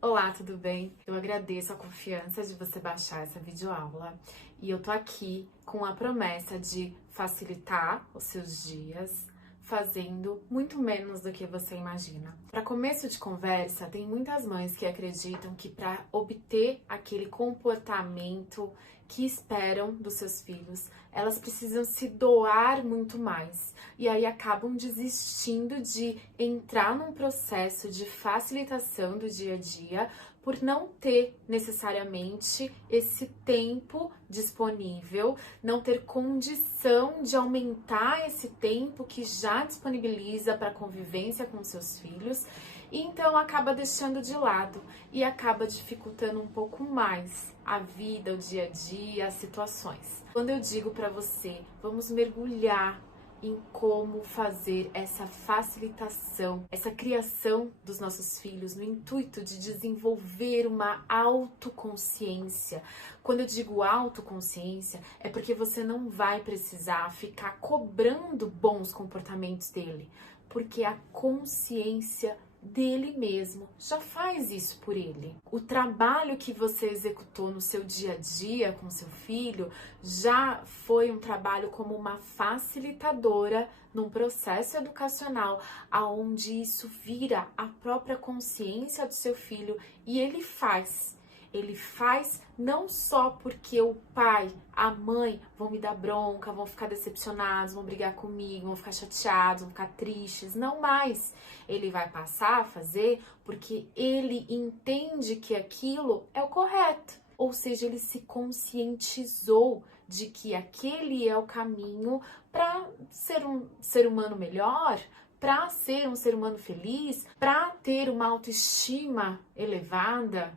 Olá, tudo bem? Eu agradeço a confiança de você baixar essa videoaula e eu tô aqui com a promessa de facilitar os seus dias, fazendo muito menos do que você imagina. Para começo de conversa, tem muitas mães que acreditam que para obter aquele comportamento que esperam dos seus filhos, elas precisam se doar muito mais e aí acabam desistindo de entrar num processo de facilitação do dia a dia por não ter necessariamente esse tempo disponível, não ter condição de aumentar esse tempo que já disponibiliza para convivência com seus filhos, e então acaba deixando de lado e acaba dificultando um pouco mais a vida, o dia a dia, as situações. Quando eu digo para você, vamos mergulhar em como fazer essa facilitação, essa criação dos nossos filhos no intuito de desenvolver uma autoconsciência. Quando eu digo autoconsciência, é porque você não vai precisar ficar cobrando bons comportamentos dele, porque a consciência dele mesmo já faz isso por ele. O trabalho que você executou no seu dia a dia com seu filho já foi um trabalho como uma facilitadora num processo educacional, aonde isso vira a própria consciência do seu filho e ele faz. Ele faz não só porque o pai, a mãe vão me dar bronca, vão ficar decepcionados, vão brigar comigo, vão ficar chateados, vão ficar tristes, não mais. Ele vai passar a fazer porque ele entende que aquilo é o correto. Ou seja, ele se conscientizou de que aquele é o caminho para ser um ser humano melhor, para ser um ser humano feliz, para ter uma autoestima elevada,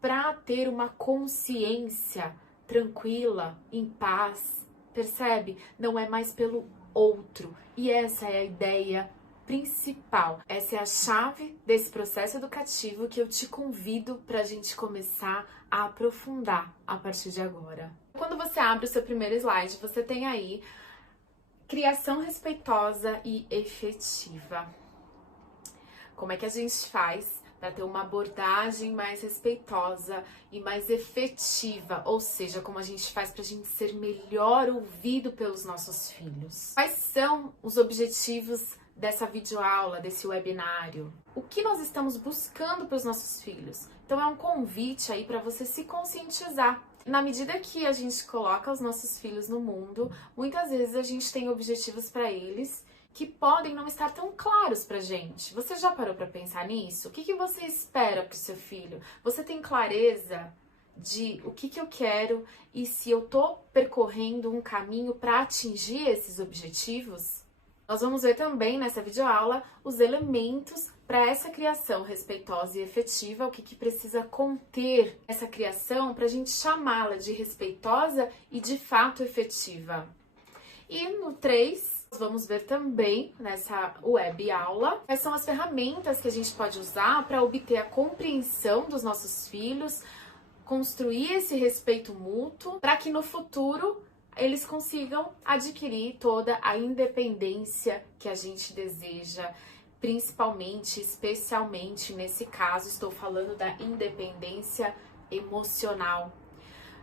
para ter uma consciência tranquila, em paz, percebe? Não é mais pelo outro. E essa é a ideia principal. Essa é a chave desse processo educativo que eu te convido para a gente começar a aprofundar a partir de agora. Quando você abre o seu primeiro slide, você tem aí criação respeitosa e efetiva. Como é que a gente faz para ter uma abordagem mais respeitosa e mais efetiva, ou seja, como a gente faz para a gente ser melhor ouvido pelos nossos filhos? Quais são os objetivos dessa videoaula, desse webinário? O que nós estamos buscando para os nossos filhos? Então é um convite aí para você se conscientizar. Na medida que a gente coloca os nossos filhos no mundo, muitas vezes a gente tem objetivos para eles que podem não estar tão claros pra gente. Você já parou pra pensar nisso? O que você espera pro seu filho? Você tem clareza de o que eu quero e se eu tô percorrendo um caminho para atingir esses objetivos? Nós vamos ver também nessa videoaula os elementos para essa criação respeitosa e efetiva, o que precisa conter essa criação para a gente chamá-la de respeitosa e de fato efetiva. E no 3, vamos ver também nessa web aula quais são as ferramentas que a gente pode usar para obter a compreensão dos nossos filhos, construir esse respeito mútuo, para que no futuro eles consigam adquirir toda a independência que a gente deseja, principalmente, especialmente nesse caso, estou falando da independência emocional.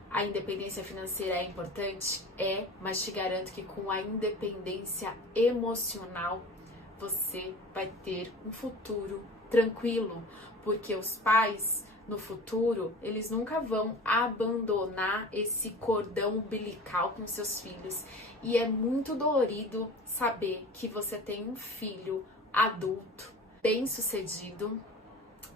A independência financeira é importante? É, mas te garanto que com a independência emocional você vai ter um futuro tranquilo, porque os pais no futuro, eles nunca vão abandonar esse cordão umbilical com seus filhos. E é muito dolorido saber que você tem um filho adulto, bem-sucedido,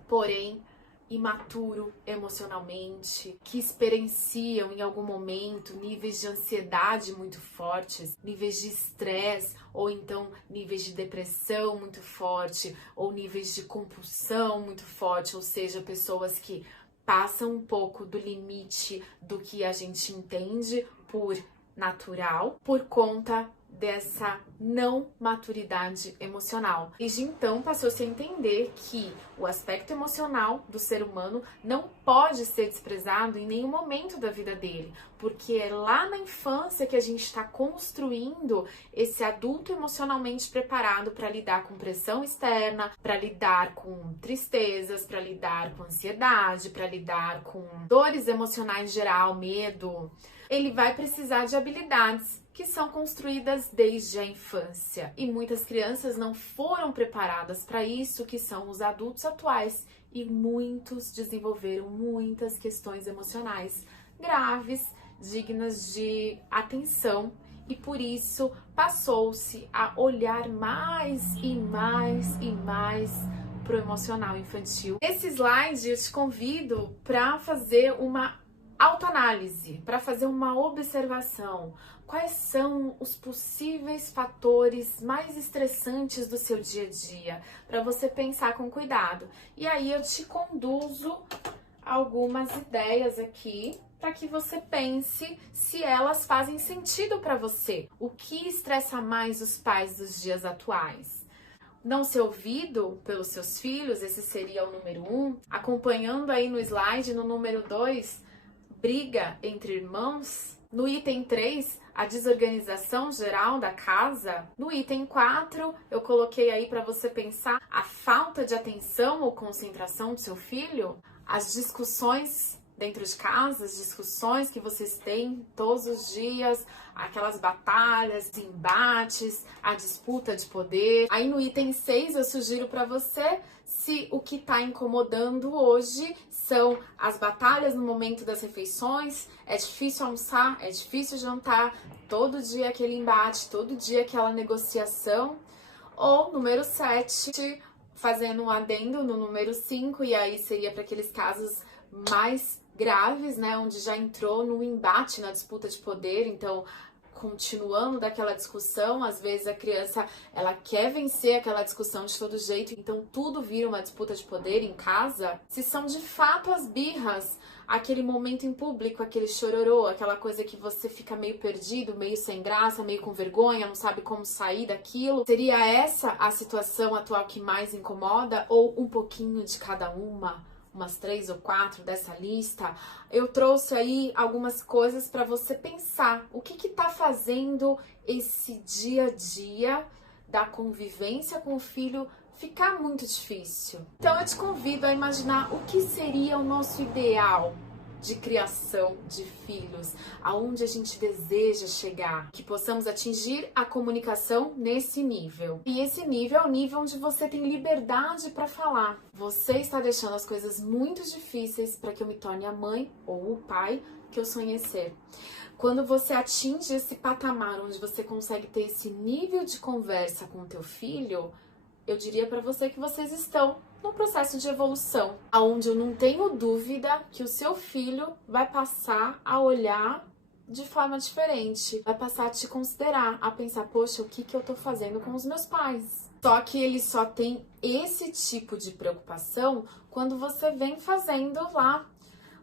porém imaturo emocionalmente, que experienciam em algum momento níveis de ansiedade muito fortes, níveis de estresse, ou então níveis de depressão muito forte, ou níveis de compulsão muito forte, ou seja, pessoas que passam um pouco do limite do que a gente entende por natural, por conta dessa não maturidade emocional. Desde então passou-se a entender que o aspecto emocional do ser humano não pode ser desprezado em nenhum momento da vida dele, porque é lá na infância que a gente está construindo esse adulto emocionalmente preparado para lidar com pressão externa, para lidar com tristezas, para lidar com ansiedade, para lidar com dores emocionais em geral, medo. Ele vai precisar de habilidades que são construídas desde a infância. E muitas crianças não foram preparadas para isso, que são os adultos atuais. E muitos desenvolveram muitas questões emocionais graves, dignas de atenção. E por isso passou-se a olhar mais e mais e mais para o emocional infantil. Nesse slide eu te convido para fazer uma autoanálise, para fazer uma observação. Quais são os possíveis fatores mais estressantes do seu dia a dia? Para você pensar com cuidado. E aí eu te conduzo algumas ideias aqui para que você pense se elas fazem sentido para você. O que estressa mais os pais dos dias atuais? Não ser ouvido pelos seus filhos, esse seria o número 1. Acompanhando aí no slide, no número 2, briga entre irmãos. No item 3, a desorganização geral da casa. No item 4, eu coloquei aí para você pensar a falta de atenção ou concentração do seu filho, as discussões dentro de casa, as discussões que vocês têm todos os dias, aquelas batalhas, embates, a disputa de poder. Aí no item 6 eu sugiro para você se o que está incomodando hoje são as batalhas no momento das refeições, é difícil almoçar, é difícil jantar, todo dia aquele embate, todo dia aquela negociação. Ou número 7, fazendo um adendo no número 5, e aí seria para aqueles casos mais graves, né, onde já entrou no embate, na disputa de poder. Então, continuando daquela discussão, às vezes a criança, ela quer vencer aquela discussão de todo jeito, então tudo vira uma disputa de poder em casa. Se são de fato as birras, aquele momento em público, aquele chororô, aquela coisa que você fica meio perdido, meio sem graça, meio com vergonha, não sabe como sair daquilo, seria essa a situação atual que mais incomoda, ou um pouquinho de cada uma? Umas 3 ou 4 dessa lista. Eu trouxe aí algumas coisas para você pensar. O que tá fazendo esse dia a dia da convivência com o filho ficar muito difícil? Então eu te convido a imaginar o que seria o nosso ideal de criação de filhos, aonde a gente deseja chegar, que possamos atingir a comunicação nesse nível. E esse nível é o nível onde você tem liberdade para falar. Você está deixando as coisas muito difíceis para que eu me torne a mãe ou o pai que eu sonhei ser. Quando você atinge esse patamar onde você consegue ter esse nível de conversa com o teu filho, eu diria para você que vocês estão num processo de evolução, onde eu não tenho dúvida que o seu filho vai passar a olhar de forma diferente, vai passar a te considerar, a pensar, poxa, o que eu tô fazendo com os meus pais? Só que ele só tem esse tipo de preocupação quando você vem fazendo lá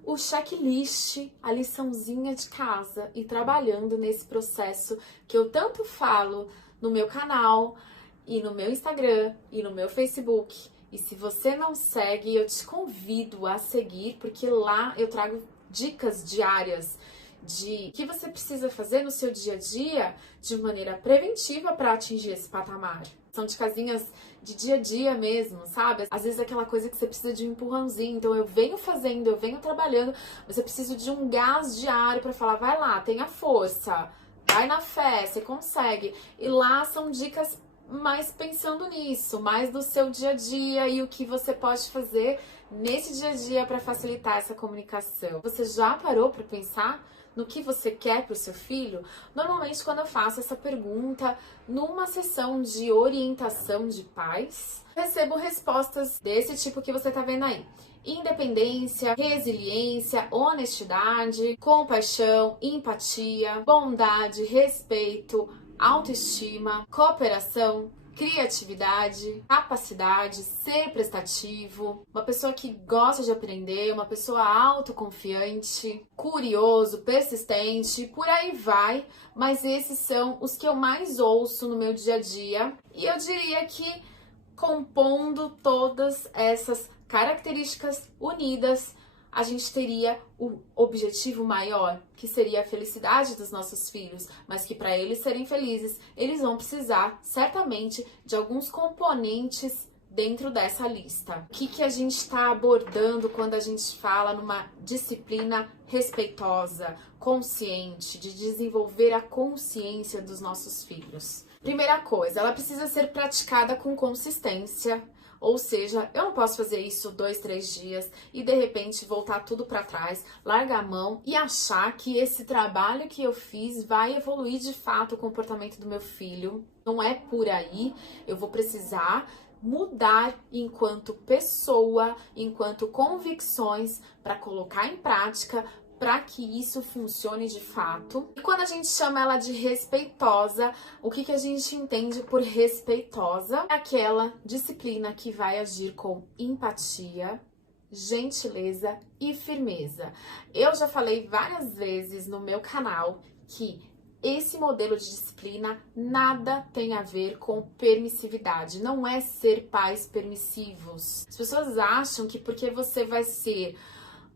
o checklist, a liçãozinha de casa e trabalhando nesse processo que eu tanto falo no meu canal e no meu Instagram e no meu Facebook. E se você não segue, eu te convido a seguir, porque lá eu trago dicas diárias de o que você precisa fazer no seu dia a dia de maneira preventiva para atingir esse patamar. São de casinhas de dia a dia mesmo, sabe? Às vezes aquela coisa que você precisa de um empurrãozinho. Então eu venho fazendo, eu venho trabalhando, mas eu preciso de um gás diário para falar, vai lá, tenha força, vai na fé, você consegue. E lá são dicas mais pensando nisso, mais do seu dia a dia e o que você pode fazer nesse dia a dia para facilitar essa comunicação. Você já parou para pensar no que você quer para o seu filho? Normalmente, quando eu faço essa pergunta numa sessão de orientação de pais, recebo respostas desse tipo que você tá vendo aí. Independência, resiliência, honestidade, compaixão, empatia, bondade, respeito, autoestima, cooperação, criatividade, capacidade, ser prestativo, uma pessoa que gosta de aprender, uma pessoa autoconfiante, curioso, persistente, por aí vai, mas esses são os que eu mais ouço no meu dia a dia. E eu diria que compondo todas essas características unidas, a gente teria o objetivo maior, que seria a felicidade dos nossos filhos, mas que para eles serem felizes, eles vão precisar certamente de alguns componentes dentro dessa lista. O que a gente está abordando quando a gente fala numa disciplina respeitosa, consciente, de desenvolver a consciência dos nossos filhos? Primeira coisa, ela precisa ser praticada com consistência. Ou seja, eu não posso fazer isso 2, 3 dias e de repente voltar tudo para trás, largar a mão e achar que esse trabalho que eu fiz vai evoluir de fato o comportamento do meu filho. Não é por aí. Eu vou precisar mudar enquanto pessoa, enquanto convicções para colocar em prática, para que isso funcione de fato. E quando a gente chama ela de respeitosa, o que a gente entende por respeitosa? É aquela disciplina que vai agir com empatia, gentileza e firmeza. Eu já falei várias vezes no meu canal que esse modelo de disciplina nada tem a ver com permissividade, não é ser pais permissivos. As pessoas acham que porque você vai ser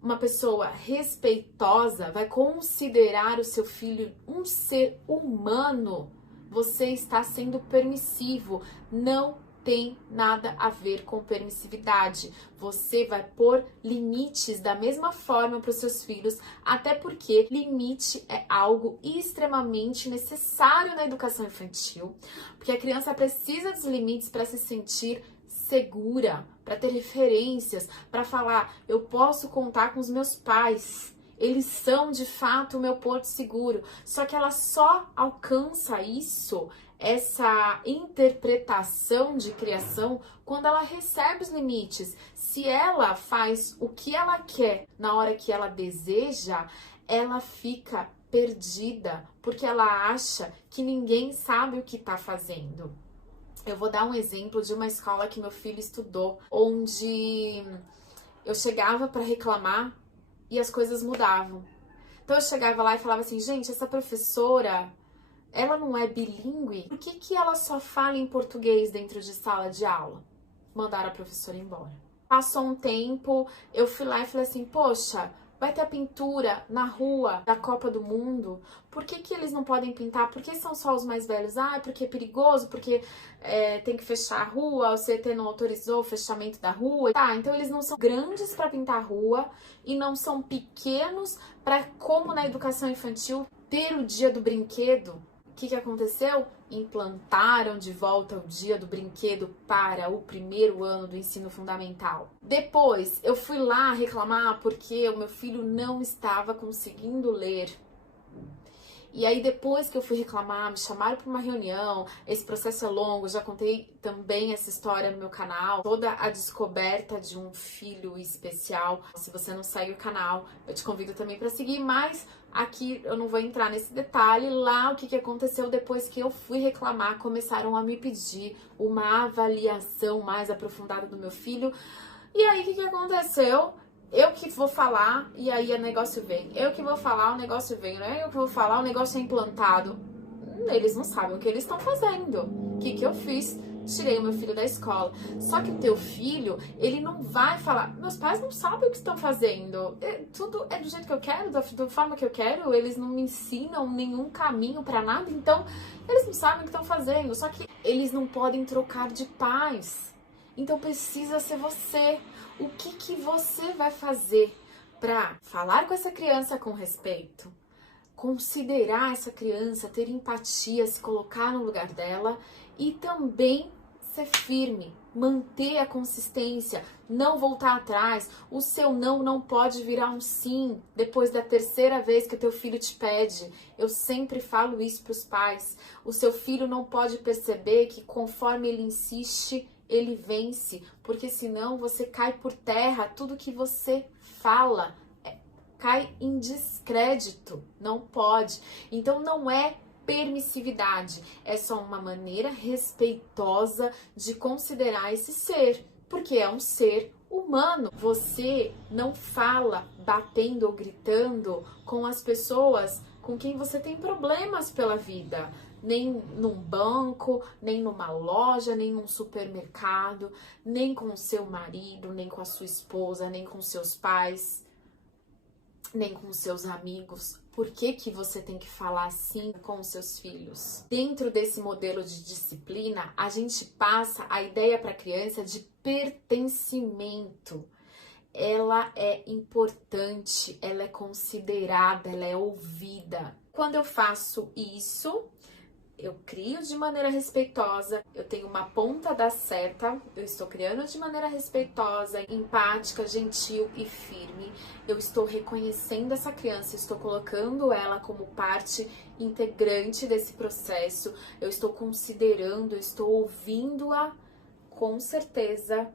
uma pessoa respeitosa, vai considerar o seu filho um ser humano, você está sendo permissivo. Não tem nada a ver com permissividade. Você vai pôr limites da mesma forma para os seus filhos, até porque limite é algo extremamente necessário na educação infantil, porque a criança precisa dos limites para se sentir segura, para ter referências, para falar, eu posso contar com os meus pais, eles são de fato o meu porto seguro. Só que ela só alcança isso, essa interpretação de criação, quando ela recebe os limites. Se ela faz o que ela quer na hora que ela deseja, ela fica perdida, porque ela acha que ninguém sabe o que está fazendo. Eu vou dar um exemplo de uma escola que meu filho estudou, onde eu chegava para reclamar e as coisas mudavam. Então eu chegava lá e falava assim, gente, essa professora, ela não é bilíngue? Por que ela só fala em português dentro de sala de aula? Mandaram a professora embora. Passou um tempo, eu fui lá e falei assim, poxa, vai ter a pintura na rua da Copa do Mundo. Por que eles não podem pintar? Por que são só os mais velhos? Ah, é porque é perigoso, porque tem que fechar a rua, o CET não autorizou o fechamento da rua. Tá, então eles não são grandes para pintar a rua e não são pequenos para, como na educação infantil, ter o dia do brinquedo. O que aconteceu? Implantaram de volta o dia do brinquedo para o primeiro ano do ensino fundamental. Depois, eu fui lá reclamar porque o meu filho não estava conseguindo ler. E aí, depois que eu fui reclamar, me chamaram para uma reunião. Esse processo é longo, já contei também essa história no meu canal. Toda a descoberta de um filho especial. Se você não segue o canal, eu te convido também para seguir, mas aqui eu não vou entrar nesse detalhe. Lá, o que aconteceu depois que eu fui reclamar, começaram a me pedir uma avaliação mais aprofundada do meu filho. E aí, o que aconteceu? Eu que vou falar e aí o negócio vem. Eu que vou falar, o negócio vem. Não é eu que vou falar, o negócio é implantado. Eles não sabem o que eles estão fazendo. O que eu fiz? Tirei o meu filho da escola. Só que o teu filho, ele não vai falar, meus pais não sabem o que estão fazendo. Tudo é do jeito que eu quero, da forma que eu quero. Eles não me ensinam nenhum caminho pra nada. Então, eles não sabem o que estão fazendo. Só que eles não podem trocar de pais. Então, precisa ser você. O que você vai fazer para falar com essa criança com respeito, considerar essa criança, ter empatia, se colocar no lugar dela e também ser firme, manter a consistência, não voltar atrás. O seu não pode virar um sim depois da terceira vez que o teu filho te pede. Eu sempre falo isso para os pais. O seu filho não pode perceber que conforme ele insiste, ele vence, porque senão você cai por terra, tudo que você fala cai em descrédito, não pode. Então não é permissividade, é só uma maneira respeitosa de considerar esse ser, porque é um ser humano. Você não fala batendo ou gritando com as pessoas com quem você tem problemas pela vida. Nem num banco, nem numa loja, nem num supermercado, nem com o seu marido, nem com a sua esposa, nem com seus pais, nem com seus amigos. Por que que você tem que falar assim com os seus filhos? Dentro desse modelo de disciplina, a gente passa a ideia para a criança de pertencimento. Ela é importante, ela é considerada, ela é ouvida. Quando eu faço isso, eu crio de maneira respeitosa, eu tenho uma ponta da seta, eu estou criando de maneira respeitosa, empática, gentil e firme. Eu estou reconhecendo essa criança, estou colocando ela como parte integrante desse processo, eu estou considerando, eu estou ouvindo-a, com certeza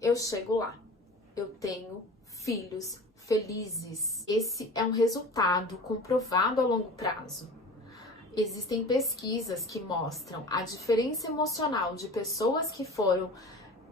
eu chego lá. Eu tenho filhos felizes. Esse é um resultado comprovado a longo prazo. Existem pesquisas que mostram a diferença emocional de pessoas que foram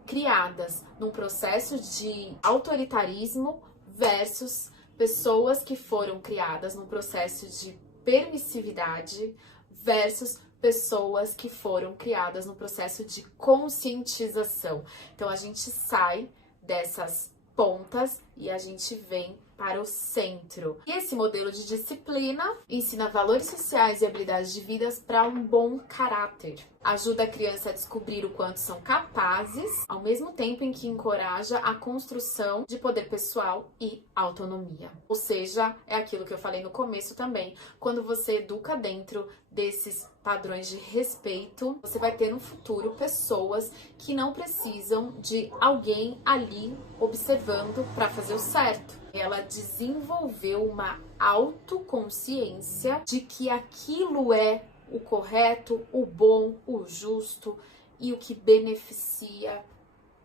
criadas num processo de autoritarismo versus pessoas que foram criadas num processo de permissividade versus pessoas que foram criadas no processo de conscientização. Então a gente sai dessas pontas e a gente vem para o centro. E esse modelo de disciplina ensina valores sociais e habilidades de vida para um bom caráter. Ajuda a criança a descobrir o quanto são capazes, ao mesmo tempo em que encoraja a construção de poder pessoal e autonomia. Ou seja, é aquilo que eu falei no começo também, quando você educa dentro desses padrões de respeito, você vai ter no futuro pessoas que não precisam de alguém ali observando para fazer o certo. Ela desenvolveu uma autoconsciência de que aquilo é o correto, o bom, o justo e o que beneficia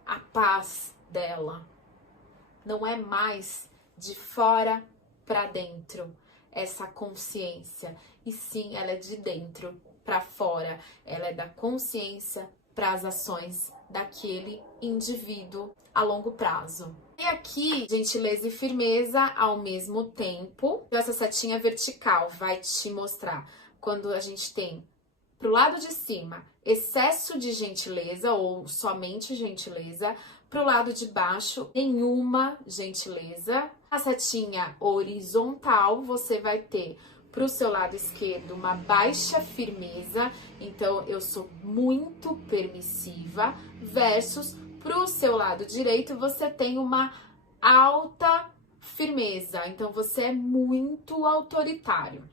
a paz dela. Não é mais de fora para dentro essa consciência, e sim, ela é de dentro para fora. Ela é da consciência para as ações daquele indivíduo a longo prazo. E aqui, gentileza e firmeza ao mesmo tempo. Essa setinha vertical vai te mostrar quando a gente tem pro lado de cima excesso de gentileza ou somente gentileza, pro lado de baixo nenhuma gentileza. A setinha horizontal você vai ter pro seu lado esquerdo uma baixa firmeza, então eu sou muito permissiva, versus pro seu lado direito você tem uma alta firmeza, então você é muito autoritário.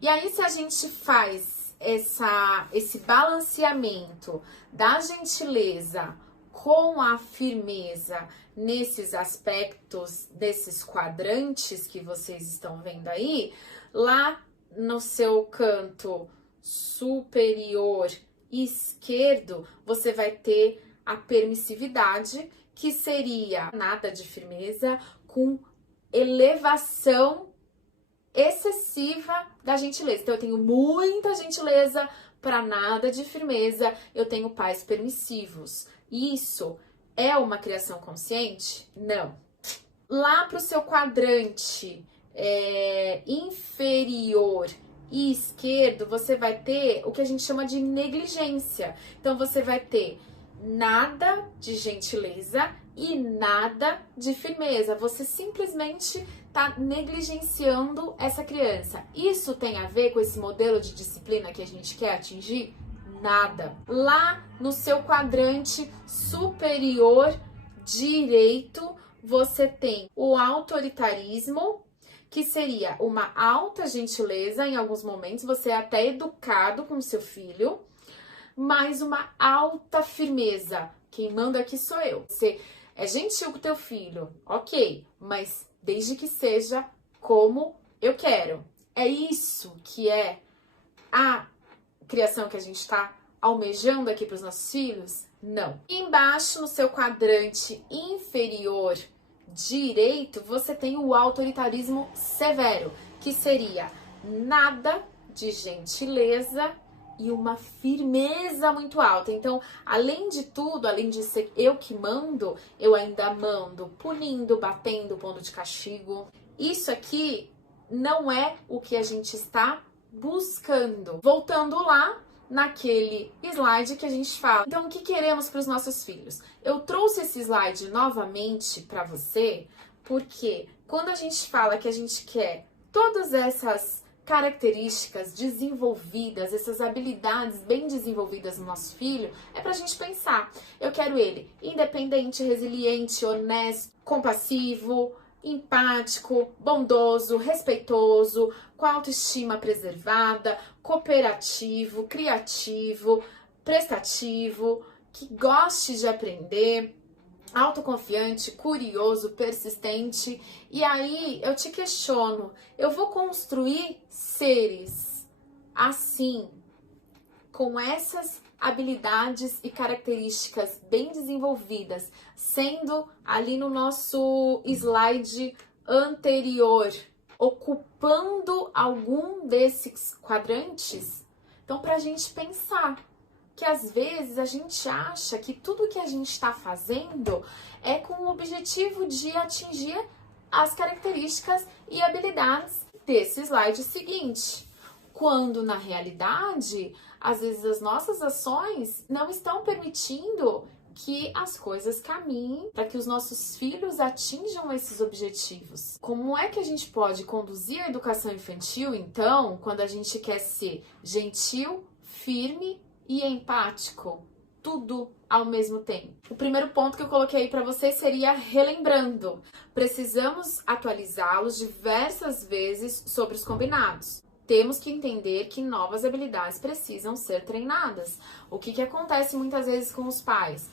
E aí, se a gente faz esse balanceamento da gentileza com a firmeza nesses aspectos, desses quadrantes que vocês estão vendo aí, lá no seu canto superior esquerdo, você vai ter a permissividade, que seria nada de firmeza com elevação excessiva da gentileza. Então eu tenho muita gentileza para nada de firmeza, eu tenho pais permissivos. Isso é uma criação consciente? Não. Lá para o seu quadrante inferior e esquerdo, você vai ter o que a gente chama de negligência. Então você vai ter nada de gentileza e nada de firmeza. Você simplesmente está negligenciando essa criança. Isso tem a ver com esse modelo de disciplina que a gente quer atingir? Nada. Lá no seu quadrante superior direito, você tem o autoritarismo, que seria uma alta gentileza, em alguns momentos você é até educado com seu filho, mas uma alta firmeza. Quem manda aqui sou eu. Você é gentil com teu filho, ok, mas desde que seja como eu quero. É isso que é a criação que a gente está almejando aqui para os nossos filhos? Não. Embaixo, no seu quadrante inferior direito, você tem o autoritarismo severo, que seria nada de gentileza e uma firmeza muito alta. Então, além de tudo, além de ser eu que mando, eu ainda mando punindo, batendo, pondo de castigo. Isso aqui não é o que a gente está buscando. Voltando lá naquele slide que a gente fala. Então, o que queremos para os nossos filhos? Eu trouxe esse slide novamente para você, porque quando a gente fala que a gente quer todas essas características desenvolvidas, essas habilidades bem desenvolvidas no nosso filho, é pra gente pensar. Eu quero ele independente, resiliente, honesto, compassivo, empático, bondoso, respeitoso, com a autoestima preservada, cooperativo, criativo, prestativo, que goste de aprender, autoconfiante, curioso, persistente. E aí eu te questiono, eu vou construir seres assim, com essas habilidades e características bem desenvolvidas, sendo ali no nosso slide anterior, ocupando algum desses quadrantes? Então, para a gente pensar, que às vezes a gente acha que tudo que a gente está fazendo é com o objetivo de atingir as características e habilidades desse slide seguinte, quando na realidade, às vezes as nossas ações não estão permitindo que as coisas caminhem para que os nossos filhos atinjam esses objetivos. Como é que a gente pode conduzir a educação infantil, então, quando a gente quer ser gentil, firme e empático, tudo ao mesmo tempo? O primeiro ponto que eu coloquei para vocês seria relembrando. Precisamos atualizá-los diversas vezes sobre os combinados. Temos que entender que novas habilidades precisam ser treinadas. O que acontece muitas vezes com os pais?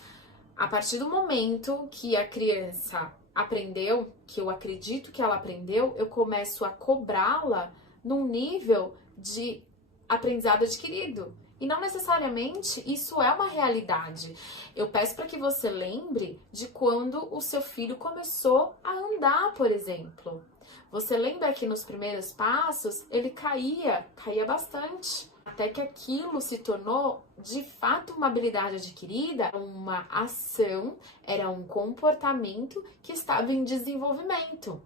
A partir do momento que a criança aprendeu, que eu acredito que ela aprendeu, eu começo a cobrá-la num nível de aprendizado adquirido. E não necessariamente isso é uma realidade. Eu peço para que você lembre de quando o seu filho começou a andar, por exemplo. Você lembra que nos primeiros passos ele caía bastante, até que aquilo se tornou de fato uma habilidade adquirida, uma ação, era um comportamento que estava em desenvolvimento.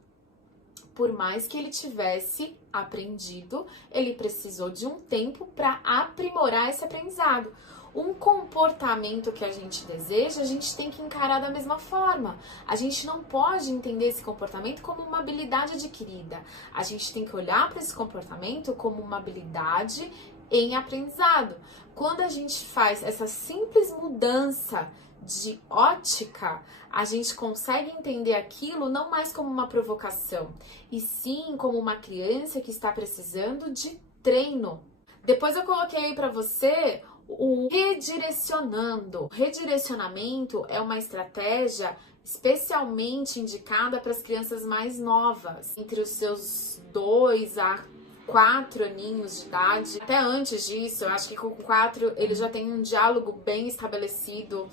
Por mais que ele tivesse aprendido, ele precisou de um tempo para aprimorar esse aprendizado. Um comportamento que a gente deseja, a gente tem que encarar da mesma forma. A gente não pode entender esse comportamento como uma habilidade adquirida. A gente tem que olhar para esse comportamento como uma habilidade em aprendizado. Quando a gente faz essa simples mudança de ótica, a gente consegue entender aquilo não mais como uma provocação, e sim como uma criança que está precisando de treino. Depois eu coloquei para você o redirecionando. Redirecionamento é uma estratégia especialmente indicada para as crianças mais novas, entre os seus 2 a 4 aninhos de idade. Até antes disso, eu acho que com 4 ele já tem um diálogo bem estabelecido.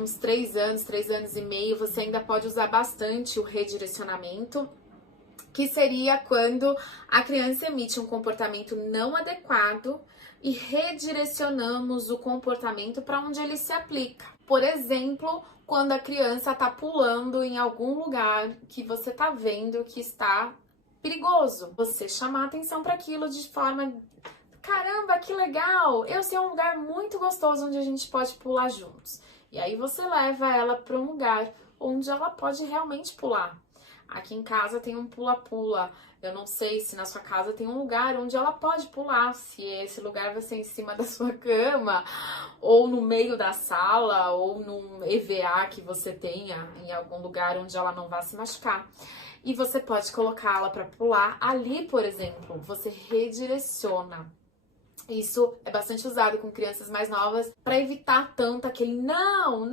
Uns 3 anos e meio, você ainda pode usar bastante o redirecionamento, que seria quando a criança emite um comportamento não adequado e redirecionamos o comportamento para onde ele se aplica. Por exemplo, quando a criança está pulando em algum lugar que você está vendo que está perigoso, você chamar atenção para aquilo de forma: caramba, que legal! Eu sei um lugar muito gostoso onde a gente pode pular juntos. E aí você leva ela para um lugar onde ela pode realmente pular. Aqui em casa tem um pula-pula. Eu não sei se na sua casa tem um lugar onde ela pode pular. Se esse lugar vai ser em cima da sua cama, ou no meio da sala, ou num EVA que você tenha em algum lugar onde ela não vá se machucar. E você pode colocá-la para pular ali, por exemplo. Você redireciona. Isso é bastante usado com crianças mais novas para evitar tanto aquele não,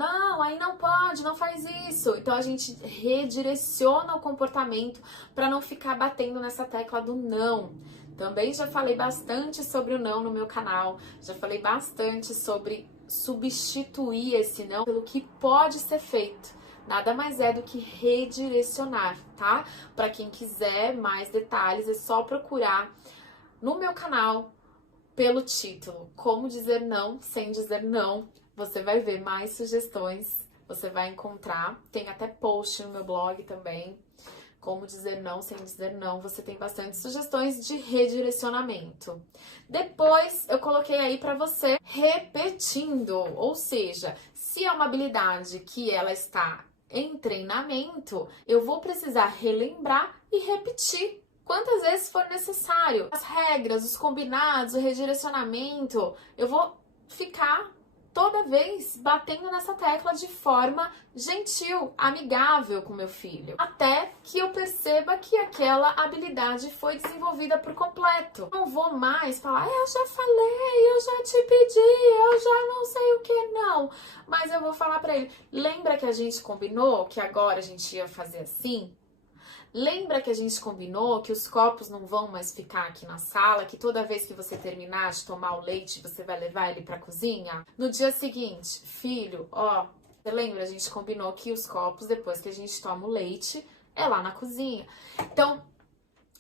aí não pode, não faz isso. Então a gente redireciona o comportamento para não ficar batendo nessa tecla do não. Também já falei bastante sobre o não no meu canal, já falei bastante sobre substituir esse não pelo que pode ser feito. Nada mais é do que redirecionar, tá? Para quem quiser mais detalhes, é só procurar no meu canal pelo título Como Dizer Não Sem Dizer Não. Você vai ver mais sugestões, você vai encontrar, tem até post no meu blog também, Como Dizer Não Sem Dizer Não. Você tem bastante sugestões de redirecionamento. Depois eu coloquei aí para você repetindo, ou seja, se é uma habilidade que ela está em treinamento, eu vou precisar relembrar e repetir quantas vezes for necessário. As regras, os combinados, o redirecionamento, eu vou ficar toda vez batendo nessa tecla de forma gentil, amigável com meu filho, até que eu perceba que aquela habilidade foi desenvolvida por completo. Não vou mais falar, eu já falei, eu já te pedi, eu já não sei o que não, mas eu vou falar pra ele, lembra que a gente combinou que agora a gente ia fazer assim? Lembra que a gente combinou que os copos não vão mais ficar aqui na sala, que toda vez que você terminar de tomar o leite, você vai levar ele pra cozinha? No dia seguinte, filho, ó, você lembra? A gente combinou que os copos, depois que a gente toma o leite, é lá na cozinha. Então,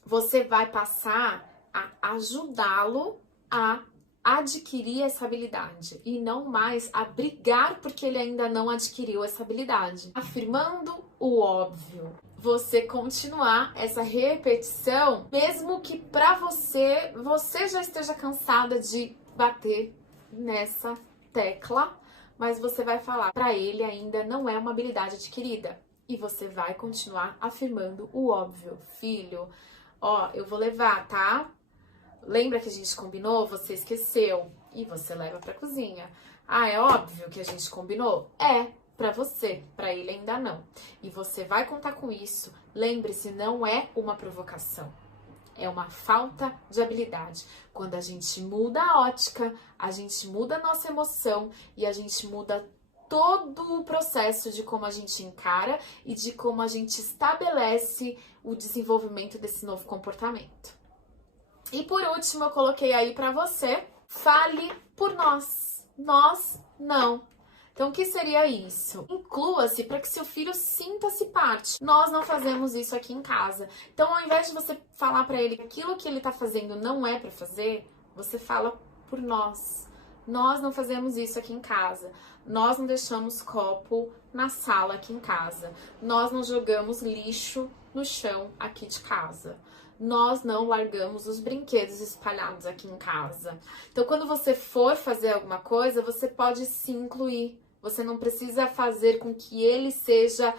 você vai passar a ajudá-lo a adquirir essa habilidade e não mais a brigar porque ele ainda não adquiriu essa habilidade. Afirmando o óbvio. Você continuar essa repetição, mesmo que pra você já esteja cansada de bater nessa tecla, mas você vai falar, pra ele ainda não é uma habilidade adquirida. E você vai continuar afirmando o óbvio. Filho, ó, eu vou levar, tá? Lembra que a gente combinou? Você esqueceu. E você leva pra cozinha. Ah, é óbvio que a gente combinou? É. Pra você, pra ele ainda não. E você vai contar com isso. Lembre-se, não é uma provocação. É uma falta de habilidade. Quando a gente muda a ótica, a gente muda a nossa emoção e a gente muda todo o processo de como a gente encara e de como a gente estabelece o desenvolvimento desse novo comportamento. E por último, eu coloquei aí pra você, fale por nós. Nós não. Então, o que seria isso? Inclua-se para que seu filho sinta-se parte. Nós não fazemos isso aqui em casa. Então, ao invés de você falar para ele que aquilo que ele está fazendo não é para fazer, você fala por nós. Nós não fazemos isso aqui em casa. Nós não deixamos copo na sala aqui em casa. Nós não jogamos lixo no chão aqui de casa. Nós não largamos os brinquedos espalhados aqui em casa. Então, quando você for fazer alguma coisa, você pode se incluir. Você não precisa fazer com que ele seja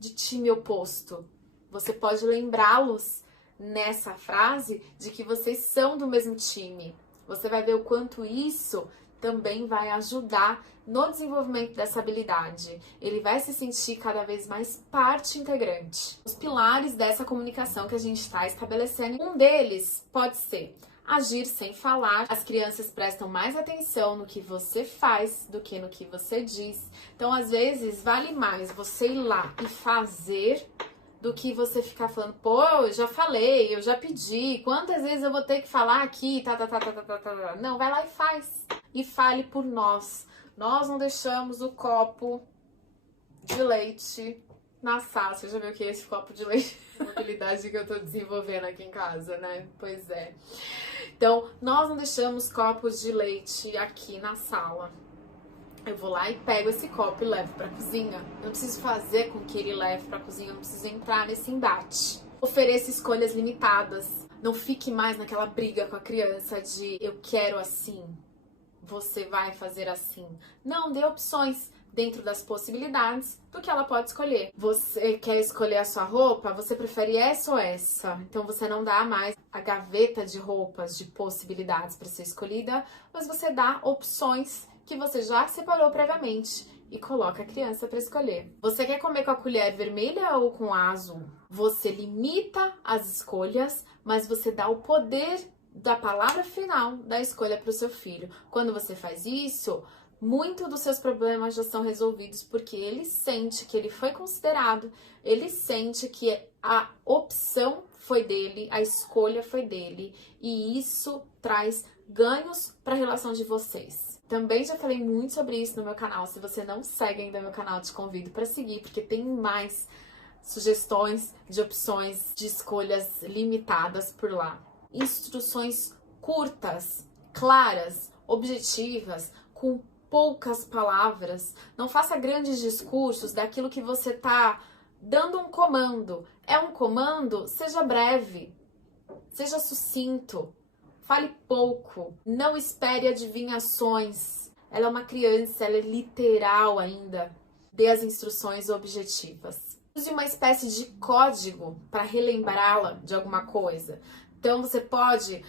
de time oposto. Você pode lembrá-los nessa frase de que vocês são do mesmo time. Você vai ver o quanto isso também vai ajudar no desenvolvimento dessa habilidade. Ele vai se sentir cada vez mais parte integrante. Os pilares dessa comunicação que a gente está estabelecendo, um deles pode ser agir sem falar. As crianças prestam mais atenção no que você faz do que no que você diz. Então, às vezes, vale mais você ir lá e fazer do que você ficar falando, pô, eu já falei, eu já pedi, quantas vezes eu vou ter que falar aqui, tá. Não, vai lá e faz. E fale por nós. Nós não deixamos o copo de leite na sala. Você já viu que é esse copo de leite? É uma habilidade que eu tô desenvolvendo aqui em casa, né? Pois é. Então, nós não deixamos copos de leite aqui na sala. Eu vou lá e pego esse copo e levo pra cozinha. Eu não preciso fazer com que ele leve pra cozinha, eu não preciso entrar nesse embate. Ofereça escolhas limitadas. Não fique mais naquela briga com a criança de eu quero assim, você vai fazer assim. Não, dê opções dentro das possibilidades do que ela pode escolher. Você quer escolher a sua roupa? Você prefere essa ou essa? Então você não dá mais a gaveta de roupas, de possibilidades para ser escolhida, mas você dá opções que você já separou previamente e coloca a criança para escolher. Você quer comer com a colher vermelha ou com a azul? Você limita as escolhas, mas você dá o poder da palavra final da escolha para o seu filho. Quando você faz isso, muito dos seus problemas já são resolvidos porque ele sente que ele foi considerado, ele sente que a opção foi dele, a escolha foi dele, e isso traz ganhos para a relação de vocês. Também já falei muito sobre isso no meu canal. Se você não segue ainda meu canal, te convido para seguir, porque tem mais sugestões de opções de escolhas limitadas por lá. Instruções curtas, claras, objetivas, com poucas palavras. Não faça grandes discursos daquilo que você tá dando um comando. É um comando? Seja breve, seja sucinto, fale pouco, não espere adivinhações. Ela é uma criança, ela é literal ainda. Dê as instruções objetivas. Use uma espécie de código para relembrá-la de alguma coisa. Então você pode,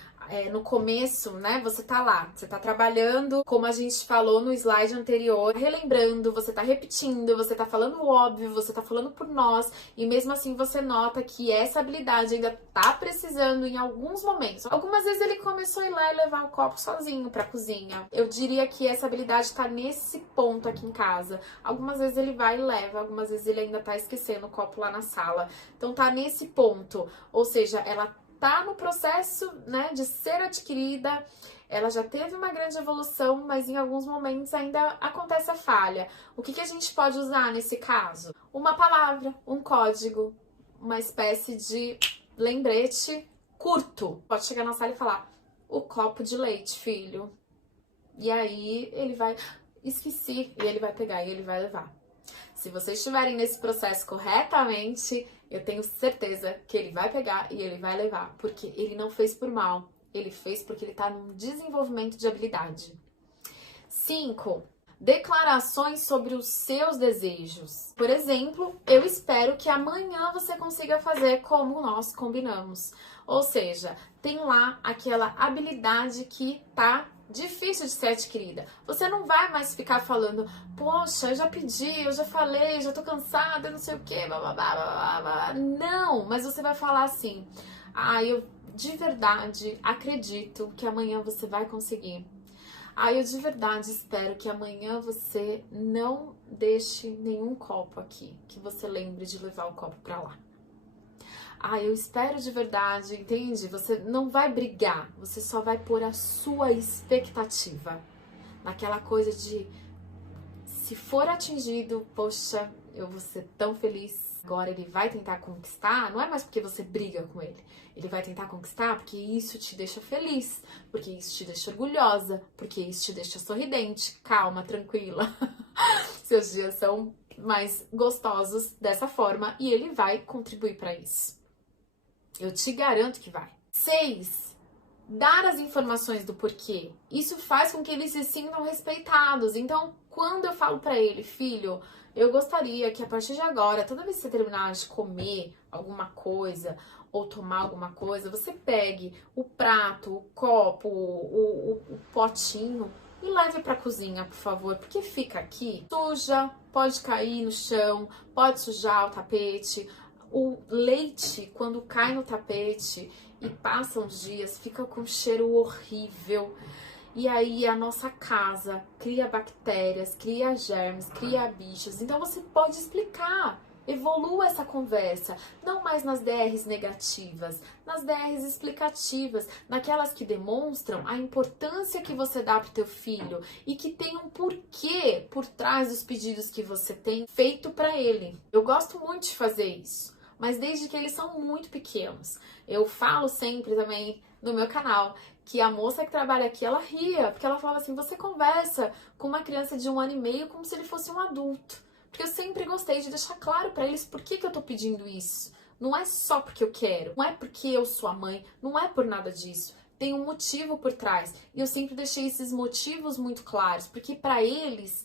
no começo, né, você tá lá, você tá trabalhando, como a gente falou no slide anterior, relembrando, você tá repetindo, você tá falando o óbvio, você tá falando por nós, e mesmo assim você nota que essa habilidade ainda tá precisando em alguns momentos. Algumas vezes ele começou a ir lá e levar o copo sozinho pra cozinha. Eu diria que essa habilidade tá nesse ponto aqui em casa. Algumas vezes ele vai e leva, algumas vezes ele ainda tá esquecendo o copo lá na sala. Então tá nesse ponto, ou seja, ela tá no processo, né, de ser adquirida, ela já teve uma grande evolução, mas em alguns momentos ainda acontece a falha. O que a gente pode usar nesse caso? Uma palavra, um código, uma espécie de lembrete curto. Pode chegar na sala e falar, o copo de leite, filho. E aí ele vai, esqueci, e ele vai pegar e ele vai levar. Se vocês estiverem nesse processo corretamente, eu tenho certeza que ele vai pegar e ele vai levar, porque ele não fez por mal, ele fez porque ele está num desenvolvimento de habilidade. 5. Declarações sobre os seus desejos. Por exemplo, eu espero que amanhã você consiga fazer como nós combinamos. Ou seja, tem lá aquela habilidade que tá difícil de ser adquirida. Você não vai mais ficar falando, poxa, eu já pedi, eu já falei, já tô cansada, não sei o que, blá, blá, blá, blá, blá. Não, mas você vai falar assim, eu de verdade acredito que amanhã você vai conseguir. Eu de verdade espero que amanhã você não deixe nenhum copo aqui, que você lembre de levar o copo pra lá. Eu espero de verdade, entende? Você não vai brigar, você só vai pôr a sua expectativa naquela coisa de se for atingido, poxa, eu vou ser tão feliz. Agora ele vai tentar conquistar, não é mais porque você briga com ele. Ele vai tentar conquistar porque isso te deixa feliz, porque isso te deixa orgulhosa, porque isso te deixa sorridente, calma, tranquila. Seus dias são mais gostosos dessa forma e ele vai contribuir para isso. Eu te garanto que vai. 6. Dar as informações do porquê. Isso faz com que eles se sintam respeitados. Então, quando eu falo pra ele, filho, eu gostaria que a partir de agora, toda vez que você terminar de comer alguma coisa ou tomar alguma coisa, você pegue o prato, o copo, o potinho e leve pra cozinha, por favor, porque fica aqui, suja, pode cair no chão, pode sujar o tapete. O leite, quando cai no tapete e passam os dias, fica com um cheiro horrível. E aí a nossa casa cria bactérias, cria germes, cria bichos. Então você pode explicar. Evolua essa conversa, não mais nas DRs negativas, nas DRs explicativas, naquelas que demonstram a importância que você dá para o teu filho e que tem um porquê por trás dos pedidos que você tem feito para ele. Eu gosto muito de fazer isso, mas desde que eles são muito pequenos. Eu falo sempre também no meu canal que a moça que trabalha aqui, ela ria, porque ela falava assim, você conversa com uma criança de 1 ano e meio como se ele fosse um adulto. Porque eu sempre gostei de deixar claro pra eles por que eu tô pedindo isso. Não é só porque eu quero, não é porque eu sou a mãe, não é por nada disso. Tem um motivo por trás. E eu sempre deixei esses motivos muito claros, porque pra eles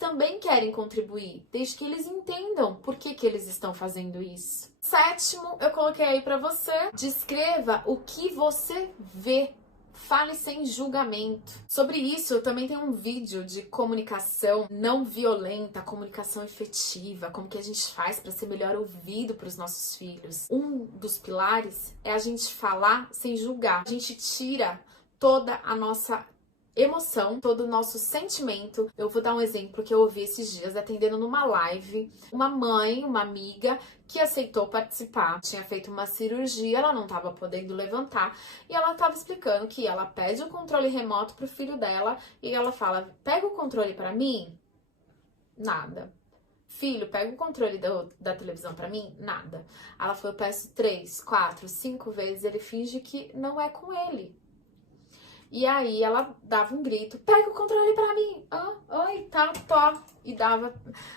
também querem contribuir, desde que eles entendam por que eles estão fazendo isso. 7, eu coloquei aí pra você, descreva o que você vê. Fale sem julgamento. Sobre isso, eu também tenho um vídeo de comunicação não violenta, comunicação efetiva, como que a gente faz para ser melhor ouvido para os nossos filhos. Um dos pilares é a gente falar sem julgar. A gente tira toda a nossa emoção, todo o nosso sentimento. Eu vou dar um exemplo que eu ouvi esses dias atendendo numa live. Uma mãe, uma amiga que aceitou participar, tinha feito uma cirurgia, ela não estava podendo levantar e ela estava explicando que ela pede o controle remoto pro filho dela e ela fala, pega o controle para mim? Nada. Filho, pega o controle da televisão pra mim? Nada. Ela falou, eu peço 3, 4, 5 vezes, ele finge que não é com ele. E aí ela dava um grito, pega o controle pra mim. Oi, tá, tô. E dava.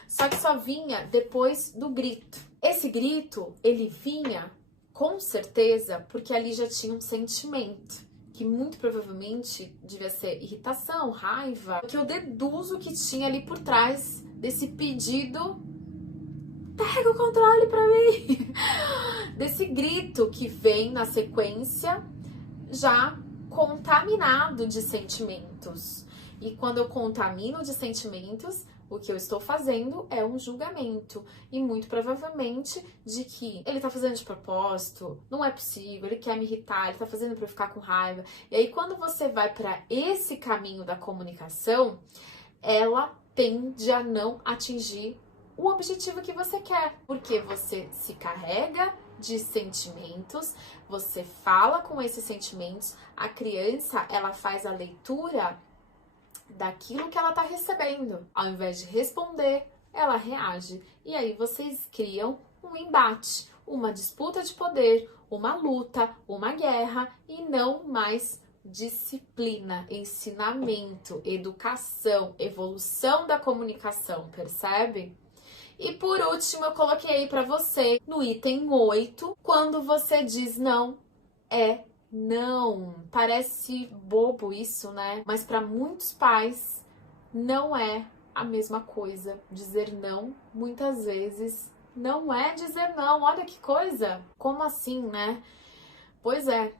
Só que só vinha depois do grito. Esse grito, ele vinha com certeza porque ali já tinha um sentimento, que muito provavelmente devia ser irritação, raiva, que eu deduzo que tinha ali por trás desse pedido, pega o controle pra mim, desse grito que vem na sequência já contaminado de sentimentos. E quando eu contamino de sentimentos, o que eu estou fazendo é um julgamento. E muito provavelmente de que ele tá fazendo de propósito, não é possível, ele quer me irritar, ele tá fazendo pra eu ficar com raiva. E aí quando você vai para esse caminho da comunicação, ela tende a não atingir o objetivo que você quer. Porque você se carrega de sentimentos, você fala com esses sentimentos, a criança, ela faz a leitura daquilo que ela tá recebendo. Ao invés de responder, ela reage. E aí vocês criam um embate, uma disputa de poder, uma luta, uma guerra e não mais disciplina, ensinamento, educação, evolução da comunicação, percebe? E por último, eu coloquei aí pra você, no item 8, quando você diz não, é não. Parece bobo isso, né? Mas para muitos pais não é a mesma coisa. Dizer não, muitas vezes, não é dizer não. Olha que coisa! Como assim, né? Pois é.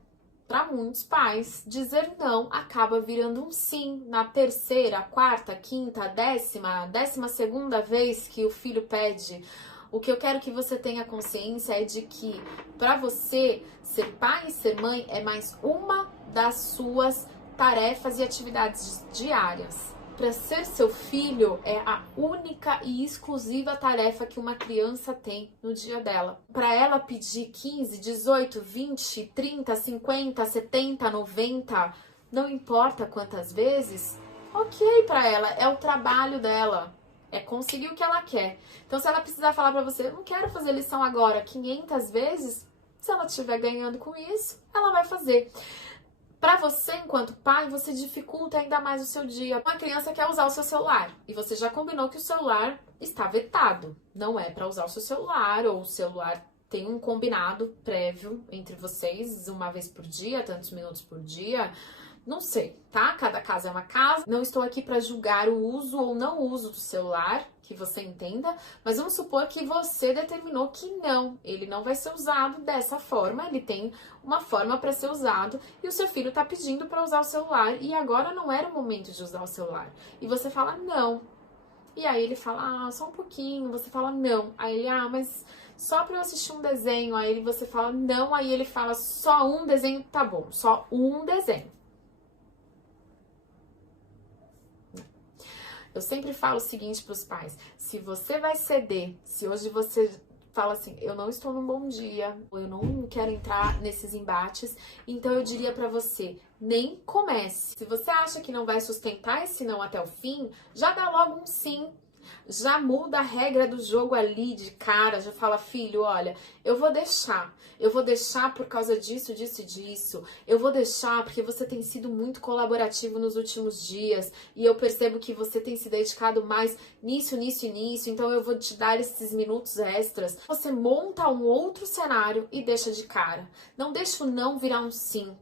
Para muitos pais, dizer não acaba virando um sim na terceira, quarta, quinta, décima segunda vez que o filho pede. O que eu quero que você tenha consciência é de que para você ser pai e ser mãe é mais uma das suas tarefas e atividades diárias. Para ser seu filho é a única e exclusiva tarefa que uma criança tem no dia dela. Para ela pedir 15, 18, 20, 30, 50, 70, 90, não importa quantas vezes, ok para ela, é o trabalho dela. É conseguir o que ela quer. Então, se ela precisar falar pra você, não quero fazer lição agora 500 vezes, se ela estiver ganhando com isso, ela vai fazer. Pra você, enquanto pai, você dificulta ainda mais o seu dia. Uma criança quer usar o seu celular e você já combinou que o celular está vetado. Não é pra usar o seu celular, ou o celular tem um combinado prévio entre vocês, uma vez por dia, tantos minutos por dia. Não sei, tá? Cada casa é uma casa. Não estou aqui para julgar o uso ou não uso do celular, que você entenda, mas vamos supor que você determinou que não, ele não vai ser usado dessa forma, ele tem uma forma para ser usado e o seu filho tá pedindo para usar o celular e agora não era o momento de usar o celular. E você fala não. E aí ele fala, só um pouquinho, você fala não. Aí ele, mas só para eu assistir um desenho. Aí você fala não, aí ele fala só um desenho, tá bom, só um desenho. Eu sempre falo o seguinte para os pais, se você vai ceder, se hoje você fala assim, eu não estou num bom dia, ou eu não quero entrar nesses embates, então eu diria para você, nem comece. Se você acha que não vai sustentar esse não até o fim, já dá logo um sim. Já muda a regra do jogo ali de cara, já fala, filho, olha, eu vou deixar por causa disso, disso e disso, eu vou deixar porque você tem sido muito colaborativo nos últimos dias e eu percebo que você tem se dedicado mais nisso, nisso e nisso, então eu vou te dar esses minutos extras. Você monta um outro cenário e deixa de cara. Não deixa o não virar um sim.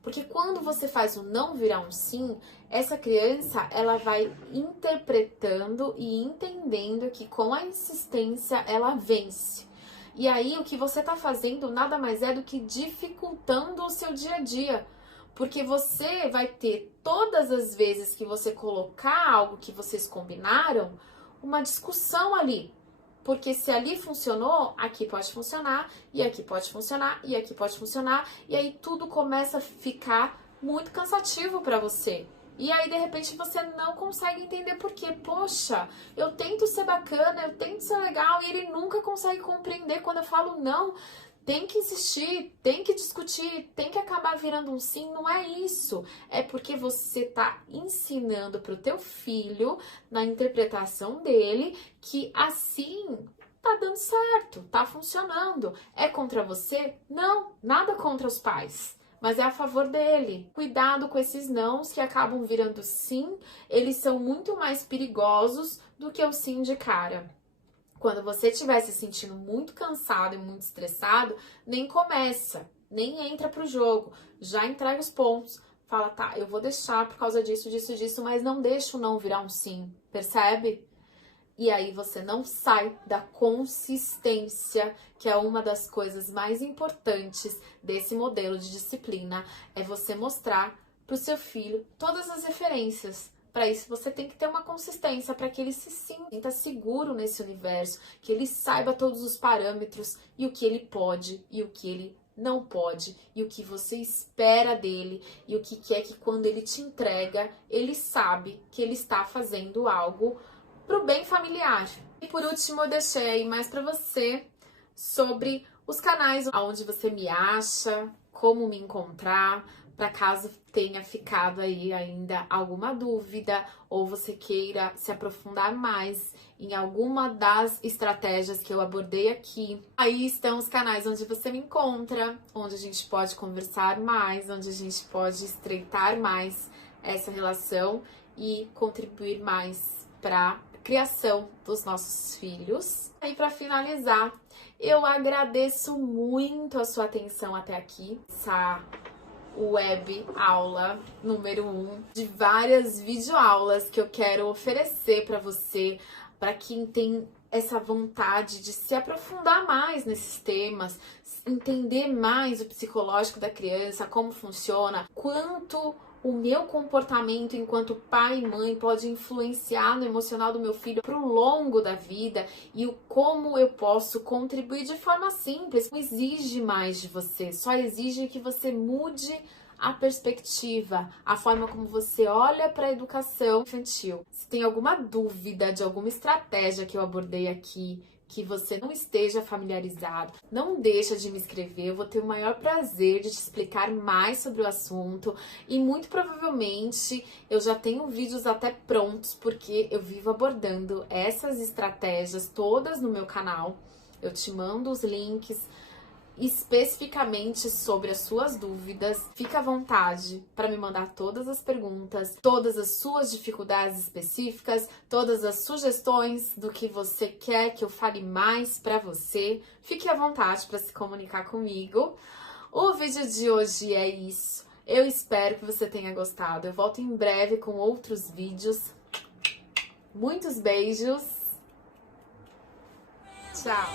Porque quando você faz o não virar um sim, essa criança, ela vai interpretando e entendendo que com a insistência ela vence. E aí o que você tá fazendo nada mais é do que dificultando o seu dia a dia. Porque você vai ter, todas as vezes que você colocar algo que vocês combinaram, uma discussão ali. Porque se ali funcionou, aqui pode funcionar, e aqui pode funcionar, e aqui pode funcionar, e aí tudo começa a ficar muito cansativo para você. E aí, de repente, você não consegue entender por quê. Poxa, eu tento ser bacana, eu tento ser legal, e ele nunca consegue compreender quando eu falo não. Tem que insistir, tem que discutir, tem que acabar virando um sim, não é isso. É porque você tá ensinando pro teu filho, na interpretação dele, que assim tá dando certo, tá funcionando. É contra você? Não, nada contra os pais. mas é a favor dele. Cuidado com esses nãos que acabam virando sim, eles são muito mais perigosos do que o sim de cara. Quando você estiver se sentindo muito cansado e muito estressado, nem começa, nem entra pro jogo, já entrega os pontos. Fala, tá, eu vou deixar por causa disso, disso, mas não deixa o não virar um sim, percebe? E aí você não sai da consistência, que é uma das coisas mais importantes desse modelo de disciplina, é você mostrar pro seu filho todas as referências. Para isso você tem que ter uma consistência para que ele se sinta seguro nesse universo, que ele saiba todos os parâmetros e o que ele pode e o que ele não pode, e o que você espera dele, e o que quer que quando ele te entrega, ele sabe que ele está fazendo algo pro bem familiar. E por último, eu deixei aí mais para você sobre os canais onde você me acha, como me encontrar, para caso tenha ficado aí ainda alguma dúvida ou você queira se aprofundar mais em alguma das estratégias que eu abordei aqui. Aí estão os canais onde você me encontra, onde a gente pode conversar mais, onde a gente pode estreitar mais essa relação e contribuir mais para a criação dos nossos filhos. E para finalizar, eu agradeço muito a sua atenção até aqui. Essa web aula número 1 de várias videoaulas que eu quero oferecer para você, para quem tem essa vontade de se aprofundar mais nesses temas, entender mais o psicológico da criança, como funciona, quanto o meu comportamento enquanto pai e mãe pode influenciar no emocional do meu filho pro longo da vida e o como eu posso contribuir de forma simples. Não exige mais de você, só exige que você mude a perspectiva, a forma como você olha para a educação infantil. Se tem alguma dúvida de alguma estratégia que eu abordei aqui, que você não esteja familiarizado, não deixa de me escrever, eu vou ter o maior prazer de te explicar mais sobre o assunto e muito provavelmente eu já tenho vídeos até prontos, porque eu vivo abordando essas estratégias todas no meu canal. Eu te mando os links especificamente sobre as suas dúvidas. Fica à vontade para me mandar todas as perguntas, todas as suas dificuldades específicas, todas as sugestões do que você quer que eu fale mais para você. Fique à vontade para se comunicar comigo. O vídeo de hoje é isso. Eu espero que você tenha gostado. Eu volto em breve com outros vídeos. Muitos beijos. Tchau.